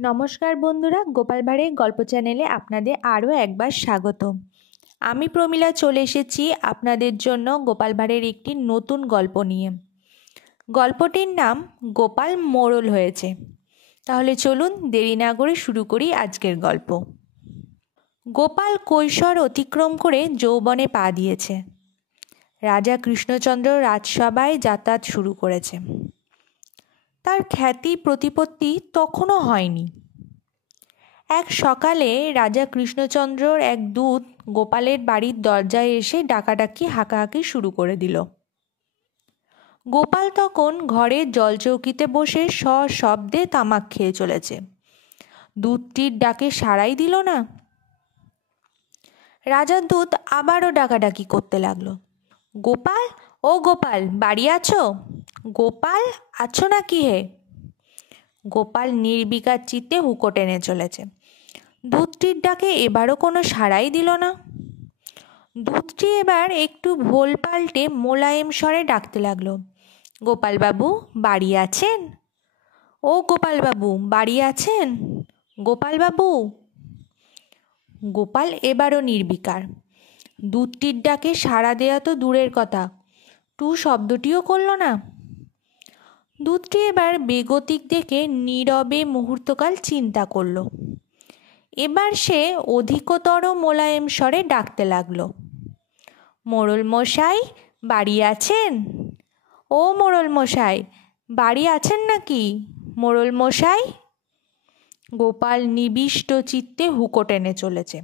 নমস্কার বন্ধুরা, গোপাল ভাঁড়ের গল্প চ্যানেলে আপনাদের আরও একবার স্বাগত। আমি প্রমীলা চলে এসেছি আপনাদের জন্য গোপাল ভাঁড়ের একটি নতুন গল্প নিয়ে। গল্পটির নাম গোপাল মোড়ল হয়েছে। তাহলে চলুন দেরি না করে শুরু করি আজকের গল্প। গোপাল কৈশোর অতিক্রম করে যৌবনে পা দিয়েছে। রাজা কৃষ্ণচন্দ্র রাজসভায় যাতায়াত শুরু করেছে। তার খ্যাতি প্রতিপত্তি তখনও হয়নি। এক সকালে রাজা কৃষ্ণচন্দ্রর এক দূত গোপালের বাড়ির দরজায় এসে ডাকাডাকি হাঁকাহাঁকি শুরু করে দিল। গোপাল তখন ঘরের জলচৌকিতে বসে সশব্দে তামাক খেয়ে চলেছে। দূতটির ডাকে সাড়াই দিল না। রাজার দূত আবারও ডাকাডাকি করতে লাগলো। গোপাল, ও গোপাল, বাড়ি আছো? গোপাল, আছো নাকি হে? গোপাল নির্বিকার চিত্তে হুঁকো টেনে চলেছে। দূতটির ডাকে এবারও কোনো সাড়াই দিল না। দূতটি এবার একটু ভোল পাল্টে মোলায়েম স্বরে ডাকতে লাগলো। গোপালবাবু, বাড়ি আছেন? ও গোপালবাবু, বাড়ি আছেন? গোপালবাবু। গোপাল এবারও নির্বিকার। দূতটির ডাকে সাড়া দেওয়া তো দূরের কথা, টু শব্দটিও করল না। দূতটি এবার বেগতিক দেখে নীরবে মুহূর্তকাল চিন্তা করল। এবার সে অধিকতর মোলায়েম স্বরে ডাকতে লাগলো। মোড়ল মশাই, বাড়ি আছেন? ও মোড়ল মশাই, বাড়ি আছেন নাকি? মোড়ল মশাই। গোপাল নিবিষ্ট চিত্তে হুঁকো টেনে চলেছে।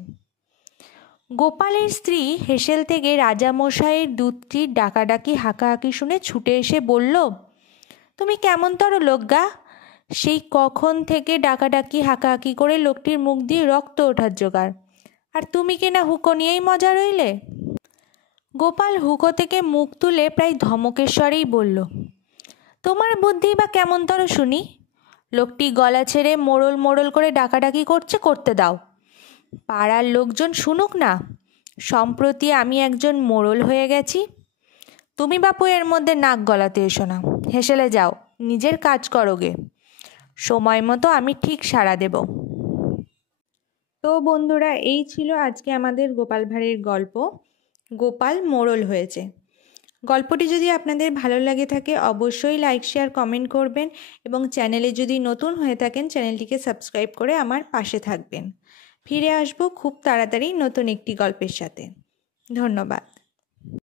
গোপালের স্ত্রী হেসেল থেকে রাজামশাইয়ের দূতটির ডাকাডাকি হাঁকাহাঁকি শুনে ছুটে এসে বলল, তুমি কেমনতর লোক গা? সেই কখন থেকে ডাকাডাকি হাঁকাহাঁকি করে লোকটির মুখ দিয়ে রক্ত ওঠার জোগাড়, আর তুমি কিনা হুঁকো নিয়েই মজা রইলে। গোপাল হুঁকো থেকে মুখ তুলে প্রায় ধমকের স্বরেই বলল, তোমার বুদ্ধি বা কেমনতর শুনি। লোকটি গলা ছেড়ে মোড়ল মোড়ল করে ডাকাডাকি করতে দাও। পাড়ার লোকজন শুনুক না, সম্প্রতি আমি একজন মোড়ল হয়ে গেছি। তুমি বাপু এর মধ্যে নাক গলাতে এসো না, হেসেলে যাও, নিজের কাজ করোগে। সময় মতো আমি ঠিক সাড়া দেব। তো বন্ধুরা, এই ছিল আজকে আমাদের গোপাল ভাঁড়ের গল্প, গোপাল মোড়ল হয়েছে। গল্পটি যদি আপনাদের ভালো লাগে থাকে অবশ্যই লাইক, শেয়ার, কমেন্ট করবেন এবং চ্যানেলে যদি নতুন হয়ে থাকেন চ্যানেলটিকে সাবস্ক্রাইব করে আমার পাশে থাকবেন। ফিরে আসবো খুব তাড়াতাড়ি নতুন একটি গল্পের সাথে। ধন্যবাদ।